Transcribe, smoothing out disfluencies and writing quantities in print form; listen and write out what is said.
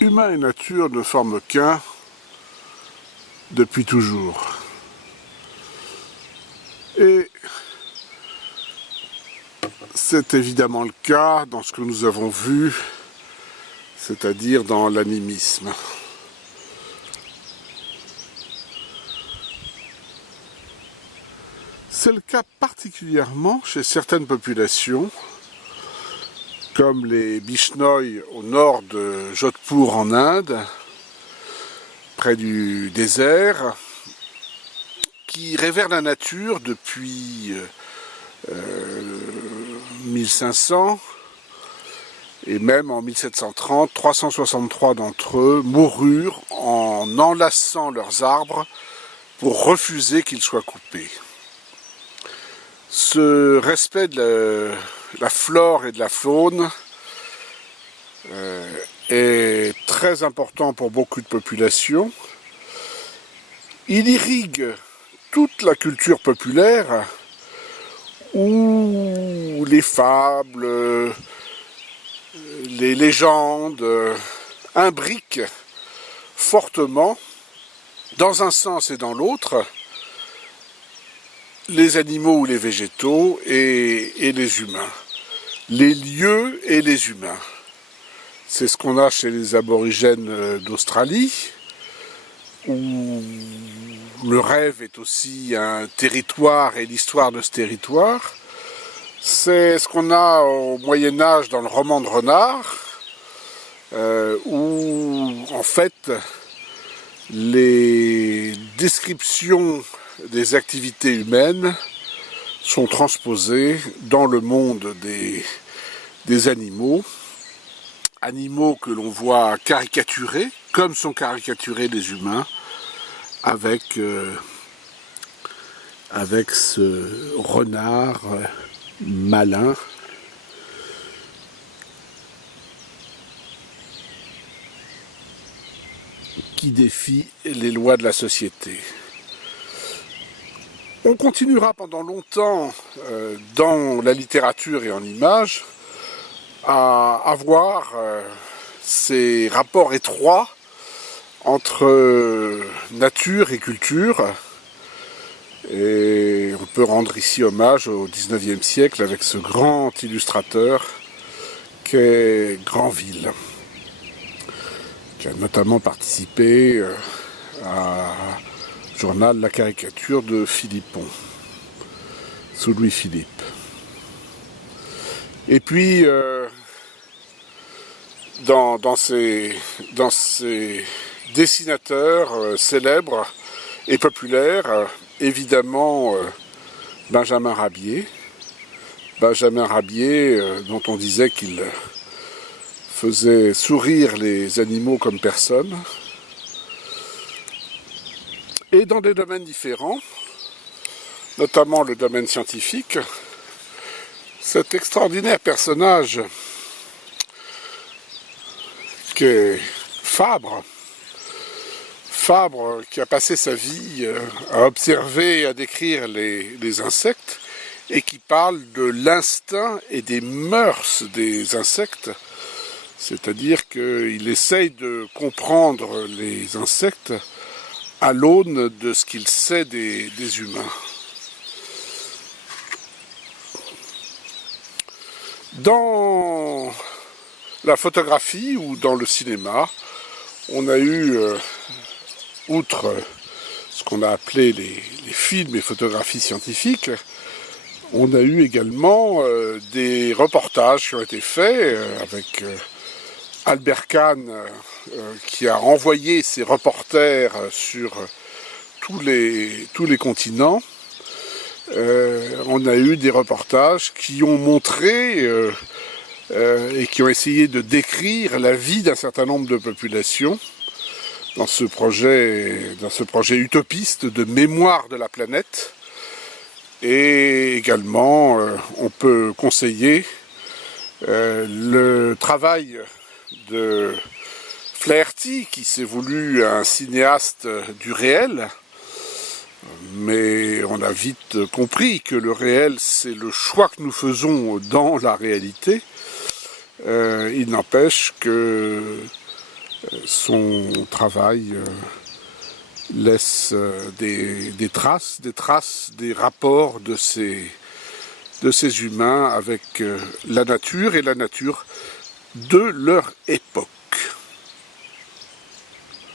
Humain et nature ne forment qu'un depuis toujours. Et c'est évidemment le cas dans ce que nous avons vu, c'est-à-dire dans l'animisme. C'est le cas particulièrement chez certaines populations, comme les Bishnoi au nord de Jodhpur en Inde, près du désert, qui révèrent la nature depuis 1500, et même en 1730, 363 d'entre eux moururent en enlaçant leurs arbres pour refuser qu'ils soient coupés. Ce respect de la flore et de la faune est très important pour beaucoup de populations. Il irrigue toute la culture populaire où les fables, les légendes imbriquent fortement, dans un sens et dans l'autre, les animaux ou les végétaux et les humains, les lieux et les humains. C'est ce qu'on a chez les aborigènes d'Australie, où le rêve est aussi un territoire et l'histoire de ce territoire. C'est ce qu'on a au Moyen-Âge dans le roman de Renard, où en fait les descriptions des activités humaines sont transposées dans le monde des animaux que l'on voit caricaturés, comme sont caricaturés les humains, avec ce renard malin qui défie les lois de la société. On continuera pendant longtemps dans la littérature et en images à avoir ces rapports étroits entre nature et culture. Et on peut rendre ici hommage au XIXe siècle avec ce grand illustrateur qu'est Granville, qui a notamment participé à journal La Caricature de Philippon, sous Louis-Philippe. Et puis, dans ces dessinateurs célèbres et populaires, évidemment Benjamin Rabier, dont on disait qu'il faisait sourire les animaux comme personne, et dans des domaines différents, notamment le domaine scientifique, cet extraordinaire personnage qu'est Fabre qui a passé sa vie à observer et à décrire les insectes et qui parle de l'instinct et des mœurs des insectes, c'est-à-dire qu'il essaye de comprendre les insectes à l'aune de ce qu'il sait des humains. Dans la photographie ou dans le cinéma, on a eu, outre ce qu'on a appelé les films et photographies scientifiques, on a eu également des reportages qui ont été faits avec Albert Kahn, qui a envoyé ses reporters sur tous les continents. On a eu des reportages qui ont montré et qui ont essayé de décrire la vie d'un certain nombre de populations dans ce projet utopiste de mémoire de la planète. Et également, on peut conseiller le travail de Flaherty, qui s'est voulu un cinéaste du réel, mais on a vite compris que le réel, c'est le choix que nous faisons dans la réalité. Il n'empêche que Son travail laisse des traces des rapports de ces humains avec la nature et la nature de leur époque.